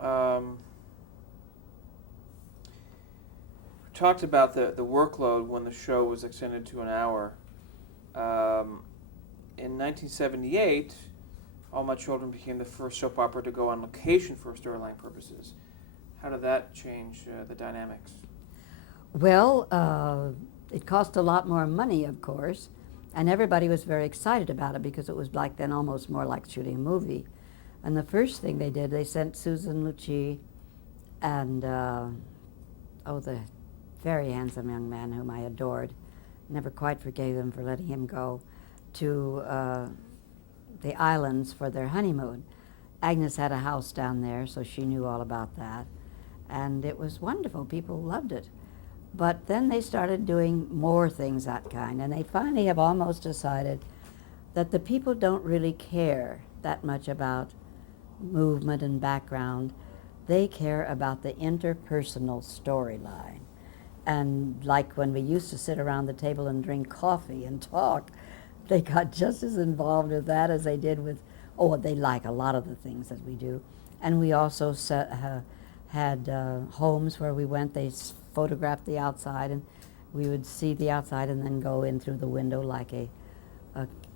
We talked about the workload when the show was extended to an hour. Um, in 1978, All My Children became the first soap opera to go on location for storyline purposes. How did that change the dynamics? Well, it cost a lot more money, of course, and everybody was very excited about it because it was like then almost more like shooting a movie. And the first thing they did, they sent Susan Lucci and, the very handsome young man whom I adored, never quite forgave them for letting him go, to the islands for their honeymoon. Agnes had a house down there, so she knew all about that. And it was wonderful. People loved it. But then they started doing more things that kind, and they finally have almost decided that the people don't really care that much about movement and background. They care about the interpersonal storyline. And like when we used to sit around the table and drink coffee and talk, they got just as involved with that as they did with, oh, they like a lot of the things that we do. And we also had homes where we went, they photographed the outside, and we would see the outside and then go in through the window like a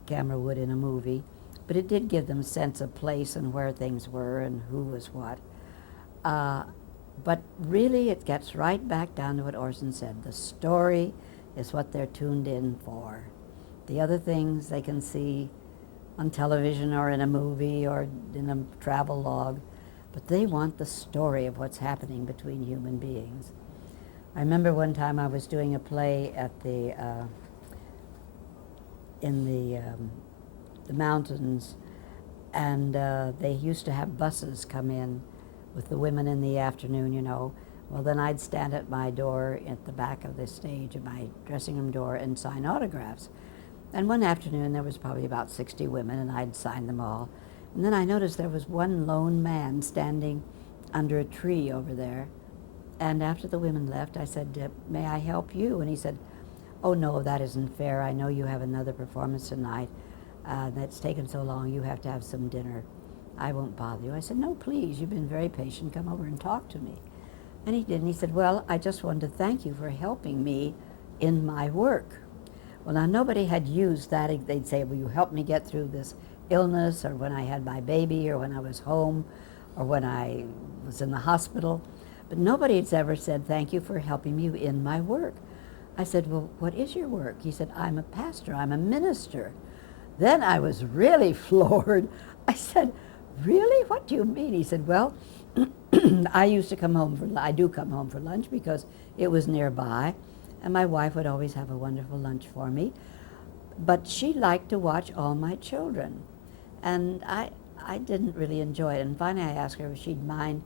camera would in a movie. But it did give them a sense of place and where things were and who was what. But really, it gets right back down to what Orson said. The story is what they're tuned in for. The other things they can see on television or in a movie or in a travel log, but they want the story of what's happening between human beings. I remember one time I was doing a play at in the mountains, and they used to have buses come in with the women in the afternoon, you know. Well, then I'd stand at my door at the back of the stage, at my dressing room door, and sign autographs. And one afternoon there was probably about 60 women, and I'd sign them all. And then I noticed there was one lone man standing under a tree over there. And after the women left, I said, may I help you? And he said, oh, no, that isn't fair. I know you have another performance tonight. That's taken so long. You have to have some dinner. I won't bother you. I said, no, please. You've been very patient. Come over and talk to me. And he did. And he said, well, I just wanted to thank you for helping me in my work. Well, now, nobody had used that. They'd say, will you help me get through this illness, or when I had my baby, or when I was home, or when I was in the hospital. But nobody had ever said, thank you for helping me in my work. I said, well, what is your work? He said, I'm a pastor. I'm a minister. Then I was really floored. I said, really? What do you mean? He said, well, I used to come home I do come home for lunch because it was nearby, and my wife would always have a wonderful lunch for me. But she liked to watch All My Children, and I didn't really enjoy it. And finally I asked her if she'd mind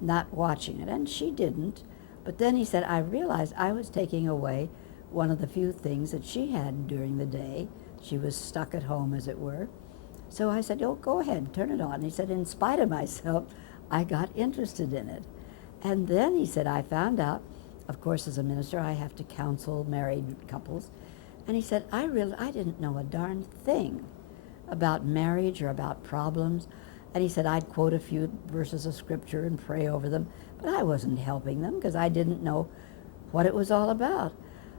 not watching it, and she didn't. But then he said, I realized I was taking away one of the few things that she had during the day. She was stuck at home, as it were. So I said, oh, go ahead, turn it on. He said, in spite of myself, I got interested in it. And then he said, I found out, of course, as a minister, I have to counsel married couples. And he said, I didn't know a darn thing about marriage or about problems. And he said, I'd quote a few verses of scripture and pray over them, but I wasn't helping them because I didn't know what it was all about.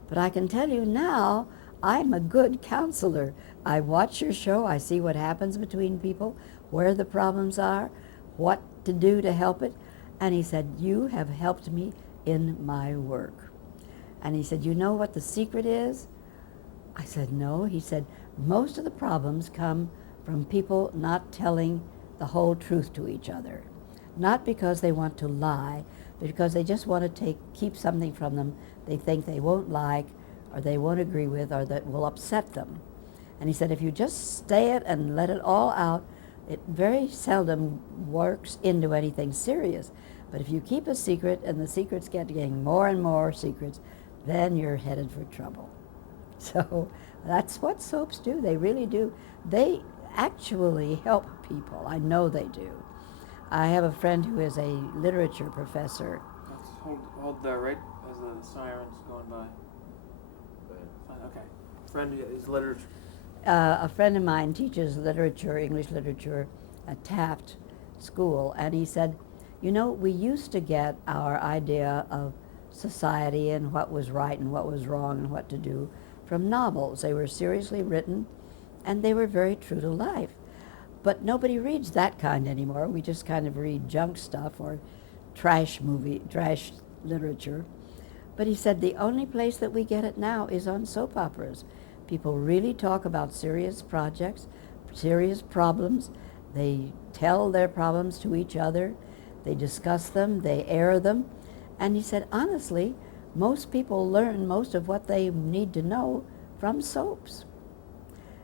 But I can tell you now, I'm a good counselor. I watch your show, I see what happens between people, where the problems are, what to do to help it. And he said, you have helped me in my work. And he said, you know what the secret is? I said, no. He said, most of the problems come from people not telling the whole truth to each other. Not because they want to lie, but because they just want to keep something from them they think they won't like, or they won't agree with, or that will upset them. And he said, if you just say it and let it all out, it very seldom works into anything serious. But if you keep a secret and the secrets get getting more and more secrets, then you're headed for trouble. So that's what soaps do. They really do. They actually help people. I know they do. I have a friend who is a literature professor. Let's hold there, right, as the siren's going by. Okay. Friend is literature. A friend of mine teaches literature, English literature, at Taft School, and he said, You know, we used to get our idea of society and what was right and what was wrong and what to do from novels. They were seriously written and they were very true to life. But nobody reads that kind anymore. We just kind of read junk stuff or trash literature. But he said the only place that we get it now is on soap operas. People really talk about serious projects, serious problems. They tell their problems to each other. They discuss them. They air them. And he said, honestly, most people learn most of what they need to know from soaps.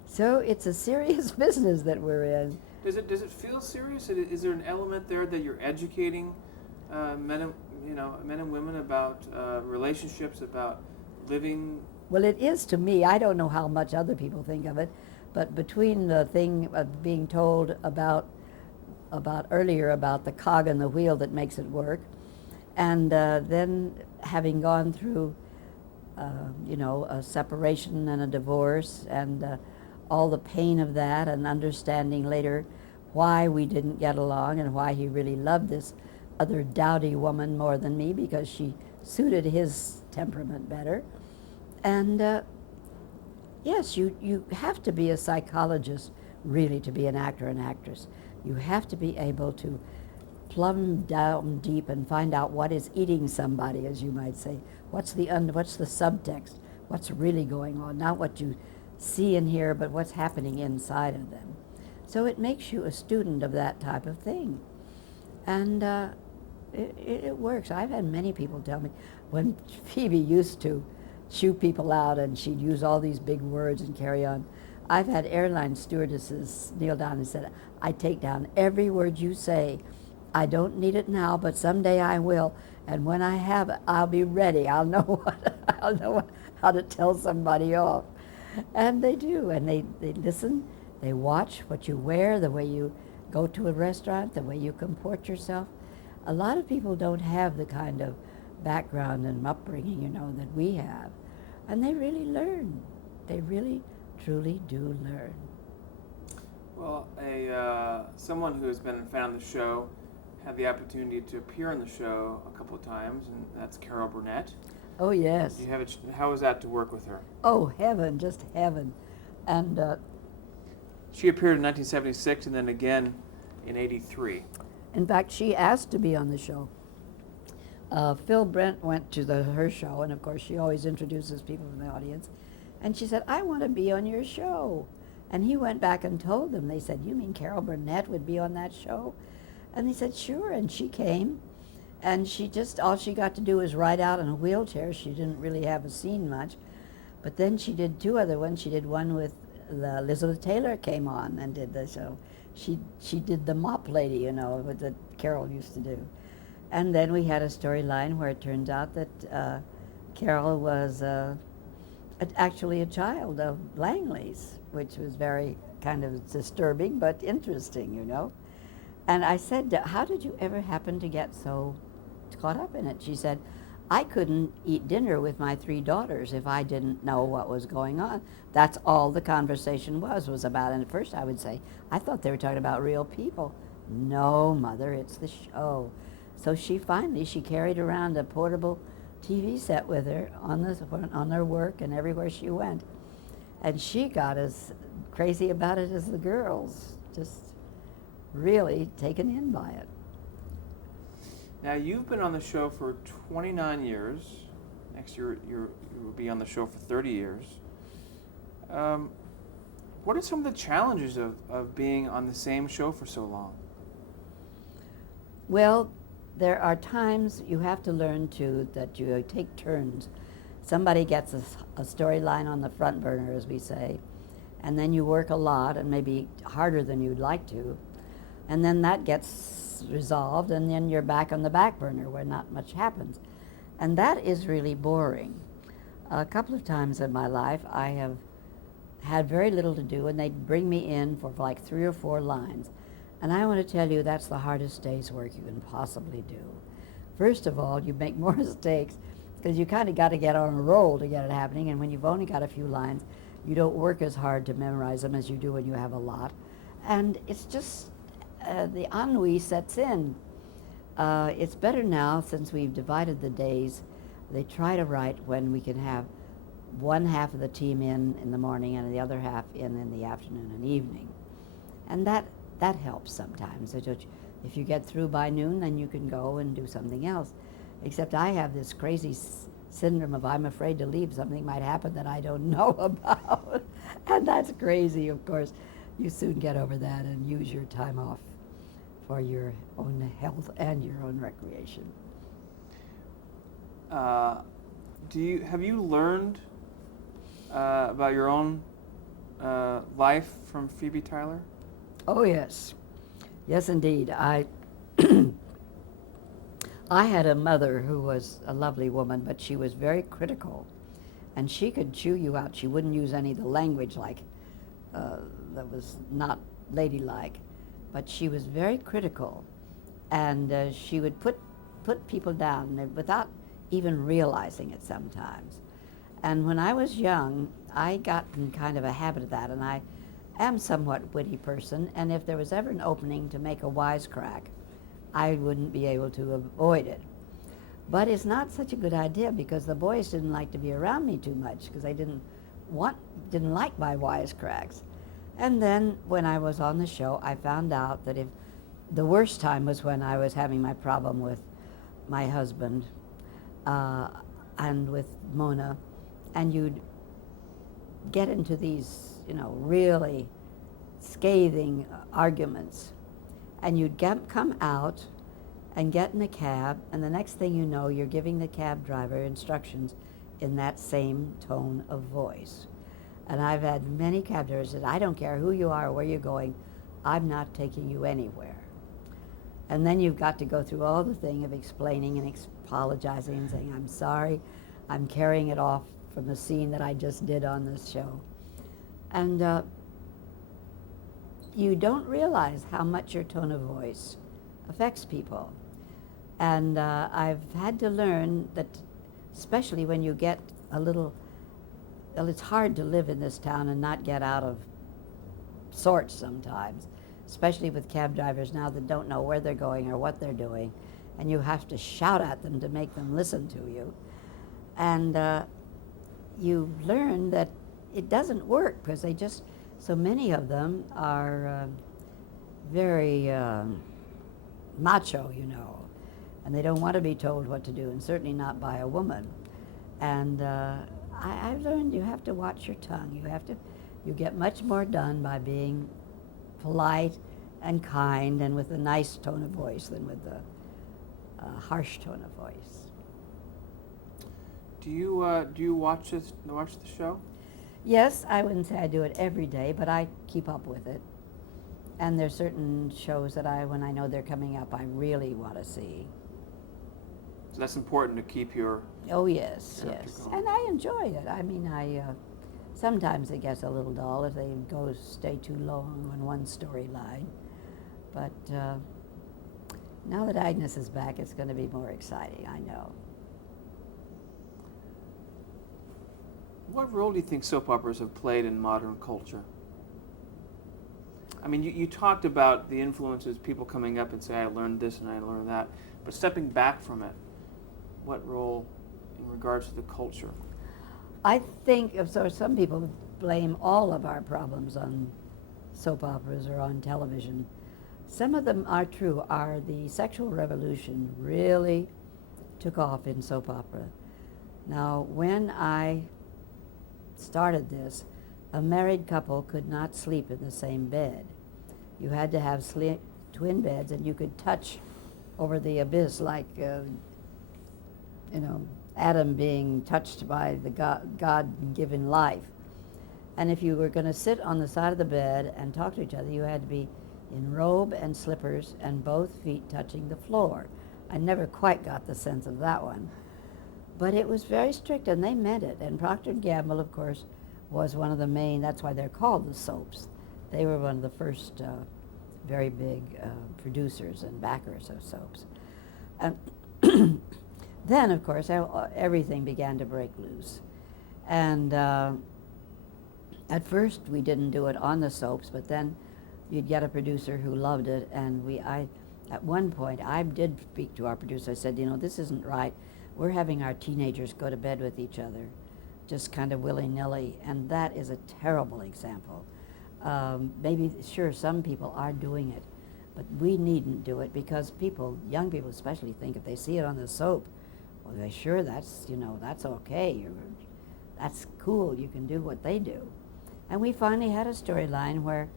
So it's a serious business that we're in. Does it feel serious? Is there an element there that you're educating men and women about relationships, about living? Well, it is to me. I don't know how much other people think of it, but between the thing of being told about earlier about the cog in the wheel that makes it work, and then having gone through, a separation and a divorce, and all the pain of that, and understanding later why we didn't get along and why he really loved this other dowdy woman more than me because she suited his temperament better. And yes, you have to be a psychologist really to be an actor and actress. You have to be able to plumb down deep and find out what is eating somebody, as you might say. What's the subtext? What's really going on? Not what you see and hear, but what's happening inside of them. So it makes you a student of that type of thing. And it works. I've had many people tell me when Phoebe used to chew people out and she'd use all these big words and carry on. I've had airline stewardesses kneel down and said, I take down every word you say. I don't need it now, but someday I will. And when I have it, I'll be ready. I'll know how to tell somebody off. And they do, and they listen, they watch what you wear, the way you go to a restaurant, the way you comport yourself. A lot of people don't have the kind of background and upbringing, that we have. And they really learn. They really, truly do learn. Well, someone who has been a fan of the show had the opportunity to appear on the show a couple of times, and that's Carol Burnett. Oh, yes. How was that to work with her? Oh, heaven, just heaven. And she appeared in 1976 and then again in 83. In fact, she asked to be on the show. Phil Brent went to her show, and of course she always introduces people in the audience. And she said, I want to be on your show. And he went back and told them. They said, you mean Carol Burnett would be on that show? And he said, sure. And she came. And all she got to do was ride out in a wheelchair. She didn't really have a scene much. But then she did two other ones. She did one with Elizabeth Taylor came on and did the show. She did the mop lady, that Carol used to do. And then we had a storyline where it turns out that Carol was actually a child of Langley's, which was very kind of disturbing but interesting, And I said, how did you ever happen to get so caught up in it? She said, I couldn't eat dinner with my 3 daughters if I didn't know what was going on. That's all the conversation was about. And at first I would say, I thought they were talking about real people. No, Mother, it's the show. So she carried around a portable TV set with her on her work and everywhere she went. And she got as crazy about it as the girls, just really taken in by it. Now, you've been on the show for 29 years. Next year, you will be on the show for 30 years. What are some of the challenges of being on the same show for so long? Well, there are times you have to learn that you take turns. Somebody gets a storyline on the front burner, as we say, and then you work a lot and maybe harder than you'd like to, and then that gets resolved, and then you're back on the back burner where not much happens. And that is really boring. A couple of times in my life I have had very little to do, and they'd bring me in for like 3 or 4 lines. And I want to tell you that's the hardest day's work you can possibly do. First of all, you make more mistakes because you kind of got to get on a roll to get it happening, and when you've only got a few lines, you don't work as hard to memorize them as you do when you have a lot. And it's just the ennui sets in. It's better now since we've divided the days. They try to write when we can have one half of the team in the morning and the other half in the afternoon and evening. And that helps sometimes. So if you get through by noon, then you can go and do something else. Except I have this crazy syndrome of I'm afraid to leave. Something might happen that I don't know about. And that's crazy, of course. You soon get over that and use your time off for your own health and your own recreation. Have you learned about your own life from Phoebe Tyler? Oh, yes. Yes, indeed. I had a mother who was a lovely woman, but she was very critical, and she could chew you out. She wouldn't use any of the language that was not ladylike, but she was very critical, and she would put people down without even realizing it sometimes. And when I was young, I got in kind of a habit of that, and I am a somewhat witty person, and if there was ever an opening to make a wisecrack, I wouldn't be able to avoid it. But it's not such a good idea because the boys didn't like to be around me too much because they didn't like my wisecracks. And then when I was on the show, I found out that if the worst time was when I was having my problem with my husband and with Mona, and you'd get into these, really scathing arguments, and you'd come out and get in a cab, and the next thing you know, you're giving the cab driver instructions in that same tone of voice. And I've had many cab drivers say, I don't care who you are or where you're going, I'm not taking you anywhere. And then you've got to go through all the thing of explaining and apologizing and saying, I'm sorry, I'm carrying it off from the scene that I just did on this show. And you don't realize how much your tone of voice affects people. And I've had to learn that, especially when you get a little, well, it's hard to live in this town and not get out of sorts sometimes, especially with cab drivers now that don't know where they're going or what they're doing, and you have to shout at them to make them listen to you. And you learn that it doesn't work because so many of them are very macho, and they don't want to be told what to do, and certainly not by a woman. And I've learned you have to watch your tongue. You get much more done by being polite and kind and with a nice tone of voice than with a harsh tone of voice. Do you watch the show? Yes, I wouldn't say I do it every day, but I keep up with it. And there's certain shows that when I know they're coming up, I really want to see. So that's important to keep your... Oh, yes. And I enjoy it. I mean, sometimes it gets a little dull if they stay too long on one storyline. But now that Agnes is back, it's going to be more exciting, I know. What role do you think soap operas have played in modern culture? I mean, you talked about the influences, people coming up and say, I learned this and I learned that, but stepping back from it, what role in regards to the culture? I think, so some people blame all of our problems on soap operas or on television. Some of them are true. The sexual revolution really took off in soap opera. Now, when I started this, a married couple could not sleep in the same bed. You had to have twin beds, and you could touch over the abyss like, Adam being touched by the God-given life. And if you were going to sit on the side of the bed and talk to each other, you had to be in robe and slippers and both feet touching the floor. I never quite got the sense of that one. But it was very strict, and they meant it. And Procter & Gamble, of course, was one of the main, that's why they're called the soaps. They were one of the first very big producers and backers of soaps. And then, of course, everything began to break loose. And at first, we didn't do it on the soaps, but then you'd get a producer who loved it, and At one point, I did speak to our producer. I said, this isn't right. We're having our teenagers go to bed with each other, just kind of willy-nilly, and that is a terrible example. Maybe, sure, some people are doing it, but we needn't do it because young people especially, think if they see it on the soap, well, they're sure that's okay. That's cool. You can do what they do. And we finally had a storyline where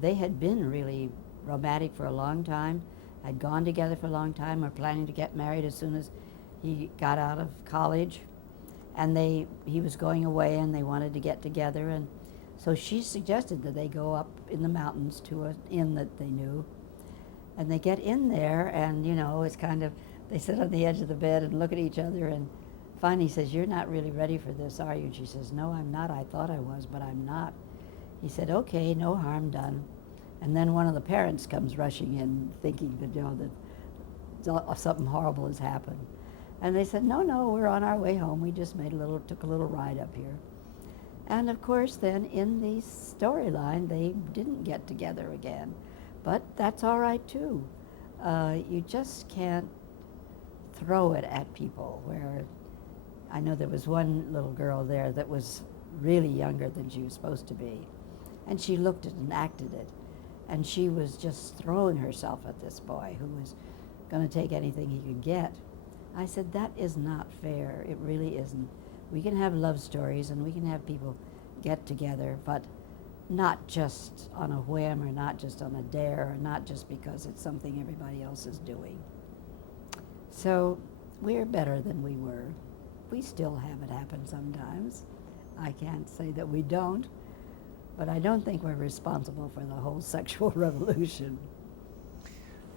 they had been really romantic for a long time, had gone together for a long time, were planning to get married as soon as he got out of college, and he was going away and they wanted to get together, and so she suggested that they go up in the mountains to an inn that they knew, and they get in there, and it's kind of, they sit on the edge of the bed and look at each other, and finally he says, "You're not really ready for this, are you?" And she says, "No, I'm not. I thought I was, but I'm not." He said, "Okay, no harm done." And then one of the parents comes rushing in, thinking that something horrible has happened. And they said, no, we're on our way home. We just took a little ride up here. And of course, then in the storyline, they didn't get together again. But that's all right too. You just can't throw it at people. Where I know there was one little girl there that was really younger than she was supposed to be. And she looked it and acted it. And she was just throwing herself at this boy who was going to take anything he could get. I said, that is not fair. It really isn't. We can have love stories and we can have people get together, but not just on a whim or not just on a dare or not just because it's something everybody else is doing. So we're better than we were. We still have it happen sometimes. I can't say that we don't, but I don't think we're responsible for the whole sexual revolution.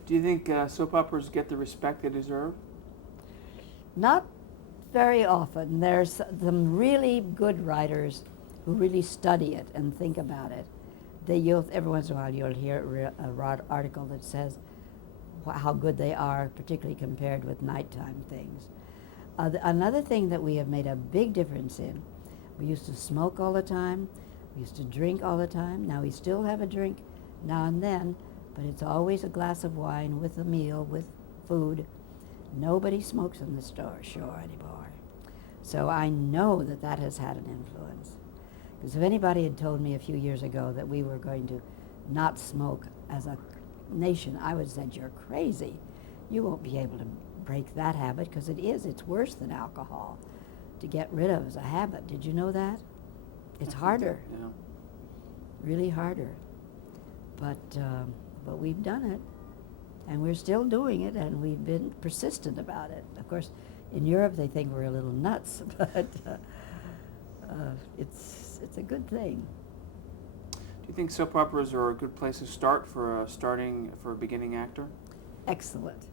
Do you think soap operas get the respect they deserve? Not very often. There's some really good writers who really study it and think about it. Every once in a while you'll hear an article that says how good they are, particularly compared with nighttime things. Another thing that we have made a big difference in, we used to smoke all the time, we used to drink all the time. Now we still have a drink now and then, but it's always a glass of wine with a meal, with food. Nobody smokes in the show anymore. So I know that has had an influence. Because if anybody had told me a few years ago that we were going to not smoke as a nation, I would have said, "You're crazy. You won't be able to break that habit," because it's worse than alcohol to get rid of as a habit. Did you know that? It's harder. Yeah. Really harder. But we've done it. And we're still doing it, and we've been persistent about it. Of course, in Europe they think we're a little nuts, but it's a good thing. Do you think soap operas are a good place to start for a beginning actor? Excellent.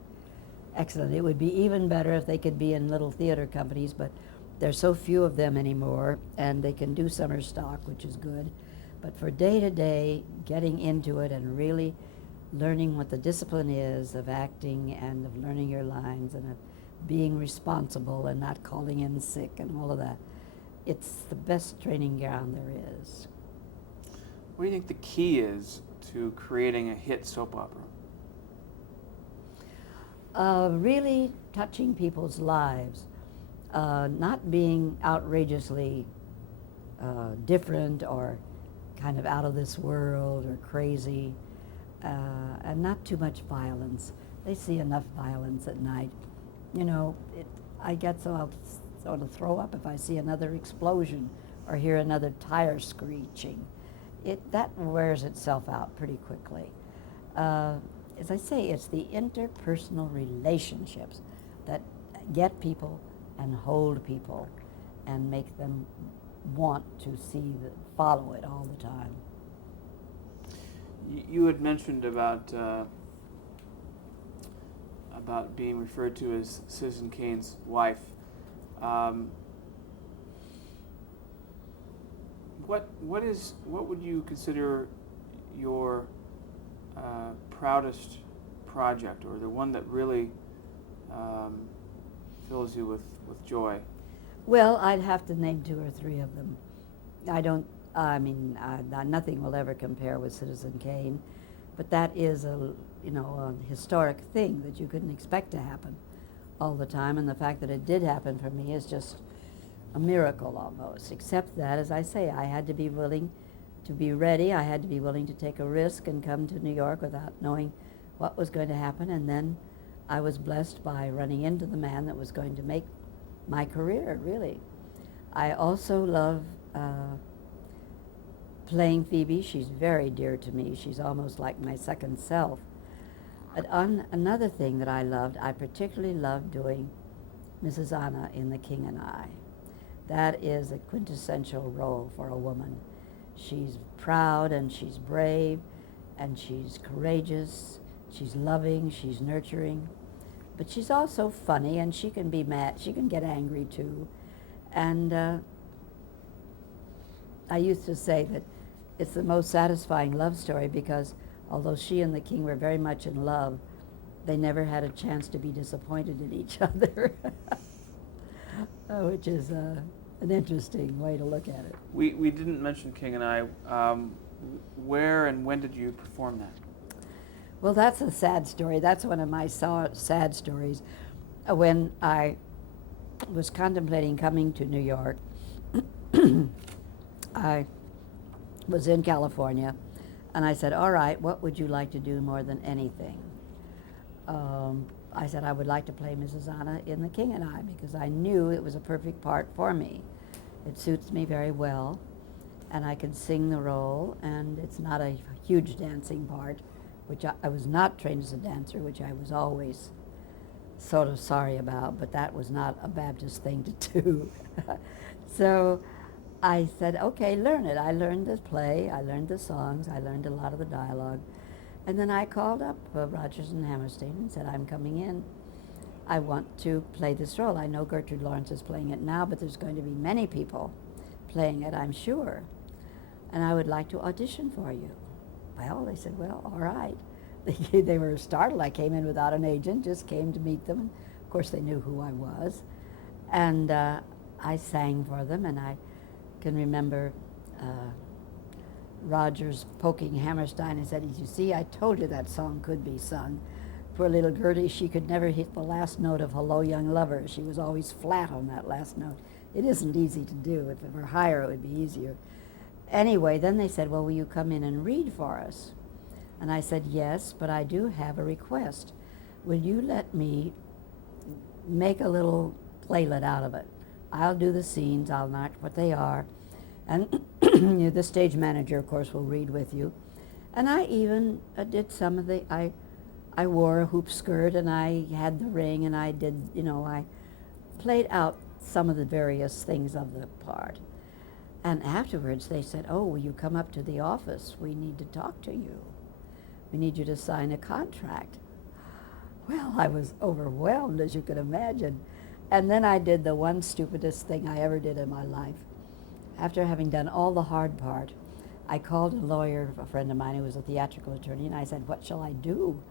Excellent. It would be even better if they could be in little theater companies, but there's so few of them anymore, and they can do summer stock, which is good. But for day-to-day, getting into it and really learning what the discipline is of acting and of learning your lines and of being responsible and not calling in sick and all of that, it's the best training ground there is. What do you think the key is to creating a hit soap opera? Really touching people's lives, not being outrageously different or kind of out of this world or crazy, and not too much violence. They see enough violence at night. I get so I'll sort of throw up if I see another explosion or hear another tire screeching. That wears itself out pretty quickly. As I say, it's the interpersonal relationships that get people and hold people and make them want to follow it all the time. You had mentioned about being referred to as Citizen Kane's wife. What would you consider your proudest project, or the one that really fills you with joy? Well, I'd have to name 2 or 3 of them. Nothing will ever compare with Citizen Kane, but that is a historic thing that you couldn't expect to happen all the time. And the fact that it did happen for me is just a miracle almost. Except that, as I say, I had to be willing to be ready. I had to be willing to take a risk and come to New York without knowing what was going to happen. And then I was blessed by running into the man that was going to make my career, really. I also love playing Phoebe. She's very dear to me. She's almost like my second self. But another thing that I loved, I particularly loved doing Mrs. Anna in The King and I. That is a quintessential role for a woman. She's proud and she's brave and she's courageous, she's loving, she's nurturing, but she's also funny and she can be mad, she can get angry too. And I used to say that it's the most satisfying love story because although she and the king were very much in love, they never had a chance to be disappointed in each other, which is an interesting way to look at it. We didn't mention King and I. Where and when did you perform that? Well, that's a sad story. That's one of my sad stories. When I was contemplating coming to New York, I was in California, and I said, all right, what would you like to do more than anything? I said I would like to play Mrs. Anna in The King and I because I knew it was a perfect part for me. It suits me very well, and I can sing the role, and it's not a huge dancing part, which I was not trained as a dancer, which I was always sort of sorry about, but that was not a Baptist thing to do. So I said, okay, learn it. I learned the play, I learned the songs, I learned a lot of the dialogue. And then I called up Rodgers and Hammerstein and said, I'm coming in. I want to play this role. I know Gertrude Lawrence is playing it now, but there's going to be many people playing it, I'm sure. And I would like to audition for you. Well, they said, well, all right. They were startled. I came in without an agent, just came to meet them. Of course, they knew who I was. And I sang for them, and I can remember Rogers poking Hammerstein and said, you see, I told you that song could be sung. Poor little Gertie, she could never hit the last note of Hello, Young Lover. She was always flat on that last note. It isn't easy to do. If it were higher, it would be easier. Anyway, then they said, well, will you come in and read for us? And I said, yes, but I do have a request. Will you let me make a little playlet out of it? I'll do the scenes, I'll mark what they are, and the stage manager, of course, will read with you. And I even did some of the, I wore a hoop skirt, and I had the ring, and I did, I played out some of the various things of the part. And afterwards they said, oh, will you come up to the office? We need to talk to you. We need you to sign a contract. Well, I was overwhelmed, as you can imagine. And then I did the one stupidest thing I ever did in my life. After having done all the hard part, I called a lawyer, a friend of mine who was a theatrical attorney, and I said, what shall I do?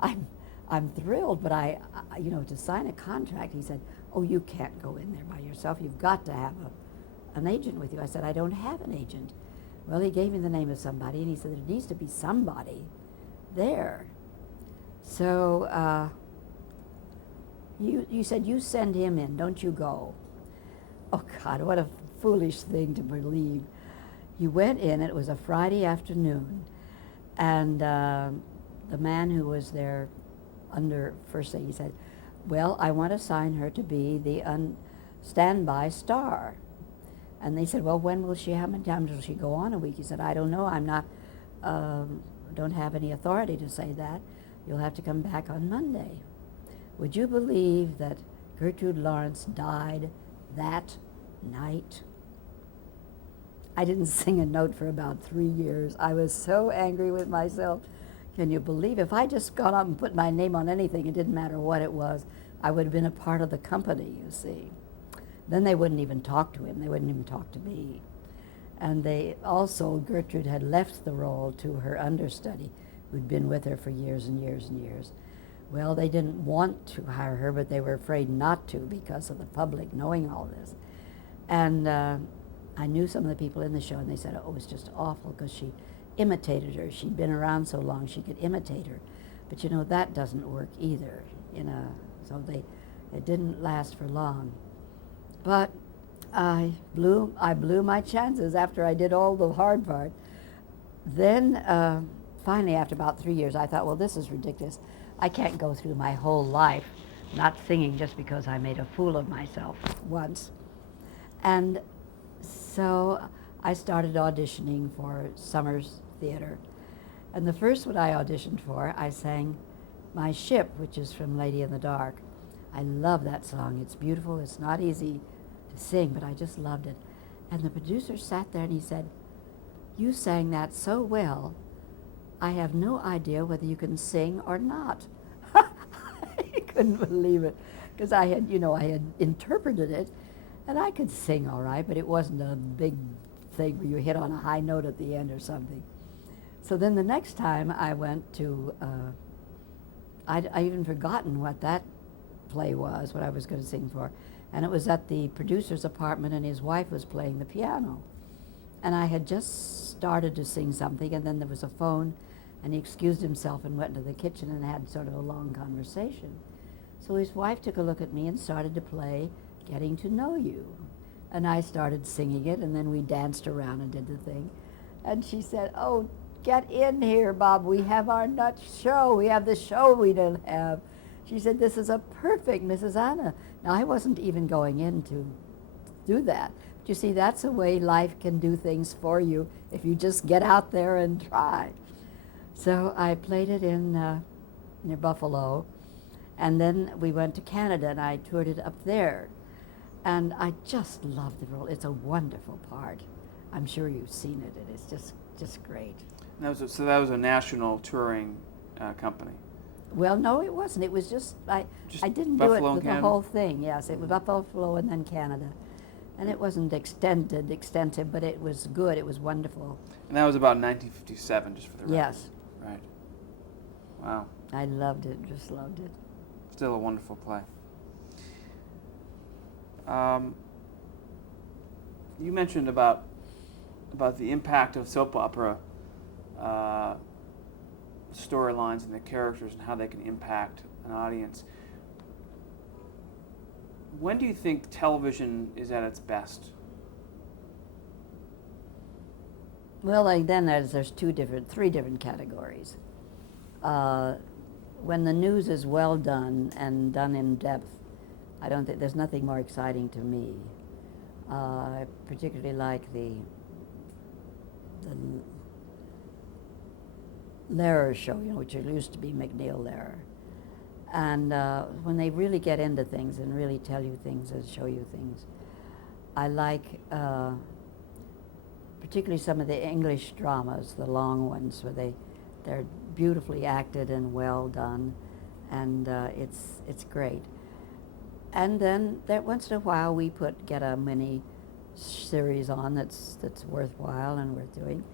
I'm thrilled, but to sign a contract, he said, oh, you can't go in there by yourself. You've got to have an agent with you. I said, I don't have an agent. Well, he gave me the name of somebody, and he said, there needs to be somebody there. So you said, you send him in, don't you go. Oh, God, what a foolish thing to believe. He went in, it was a Friday afternoon, and the man who was there first thing he said, well, I want to sign her to be the standby star. And they said, well, how many times will she go on a week? He said, I don't know, don't have any authority to say that. You'll have to come back on Monday. Would you believe that Gertrude Lawrence died that night? I didn't sing a note for about 3 years. I was so angry with myself. Can you believe if I just got up and put my name on anything, it didn't matter what it was, I would have been a part of the company, you see. Then they wouldn't even talk to him. They wouldn't even talk to me. And Gertrude had left the role to her understudy, who'd been with her for years and years and years. Well, they didn't want to hire her, but they were afraid not to because of the public knowing all this. And I knew some of the people in the show, and they said, oh, it was just awful because she imitated her. She'd been around so long she could imitate her. But you know, that doesn't work either, so it didn't last for long. But I blew my chances after I did all the hard part. Then finally, after about 3 years, I thought, well, this is ridiculous. I can't go through my whole life not singing just because I made a fool of myself once. And so I started auditioning for Summers Theater. And the first one I auditioned for, I sang My Ship, which is from Lady in the Dark. I love that song. It's beautiful. It's not easy to sing, but I just loved it. And the producer sat there and he said, "You sang that so well, I have no idea whether you can sing or not." I couldn't believe it, because I had interpreted it, and I could sing all right, but it wasn't a big thing where you hit on a high note at the end or something. So then the next time I went to, I'd even forgotten what that play was, what I was going to sing for. And it was at the producer's apartment, and his wife was playing the piano. And I had just started to sing something, and then there was a phone, and he excused himself and went into the kitchen and had sort of a long conversation. So his wife took a look at me and started to play Getting to Know You. And I started singing it, and then we danced around and did the thing. And she said, "Oh, get in here, Bob. We have our nut show. We have the show we don't have." She said, "This is a perfect Mrs. Anna." Now, I wasn't even going in to do that. But you see, that's the way life can do things for you if you just get out there and try. So I played it in near Buffalo, and then we went to Canada, and I toured it up there. And I just loved the role. It's a wonderful part. I'm sure you've seen it, and it's just great. So that was a national touring company. Well, no, it wasn't. It was just I didn't do it Buffalo and for the Canada? whole thing. Yes, it was Buffalo and then Canada. And it wasn't extensive, but it was good. It was wonderful. And that was about 1957, just for the record. Yes. Right. Wow. I loved it, just loved it. Still a wonderful play. You mentioned about the impact of soap opera storylines and the characters and how they can impact an audience. When do you think television is at its best? Well, then there's three different categories. When the news is well done and done in depth, I don't think there's nothing more exciting to me. I particularly like the Lehrer show, which used to be McNeil Lehrer. And when they really get into things and really tell you things and show you things, I like particularly some of the English dramas, the long ones, where they're beautifully acted and well done, and it's great. And then once in a while we get a mini series on that's worthwhile and worth doing.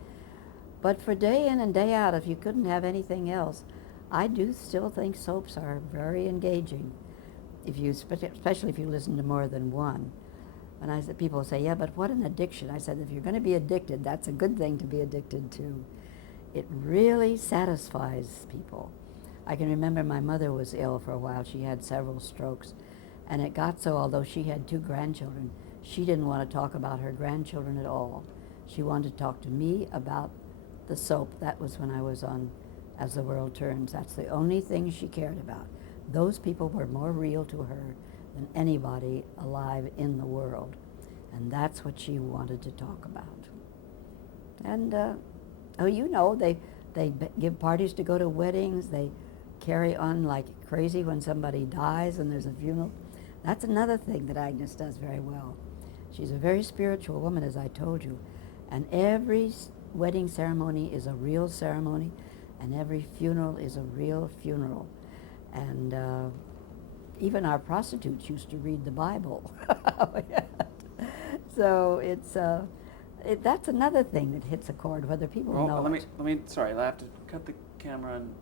But for day in and day out, if you couldn't have anything else, I do still think soaps are very engaging, especially if you listen to more than one. And people say, "Yeah, but what an addiction." I said, if you're going to be addicted, that's a good thing to be addicted to. It really satisfies people. I can remember my mother was ill for a while. She had several strokes. And it got so, although she had 2 grandchildren, she didn't want to talk about her grandchildren at all. She wanted to talk to me about the soap. That was when I was on As the World Turns. That's the only thing she cared about. Those people were more real to her than anybody alive in the world. And that's what she wanted to talk about. And, they give parties to go to weddings. They carry on like crazy when somebody dies and there's a funeral. That's another thing that Agnes does very well. She's a very spiritual woman, as I told you. And every wedding ceremony is a real ceremony, and every funeral is a real funeral. And even our prostitutes used to read the Bible. So that's another thing that hits a chord, whether people know let it. me. Sorry, I have to cut the camera and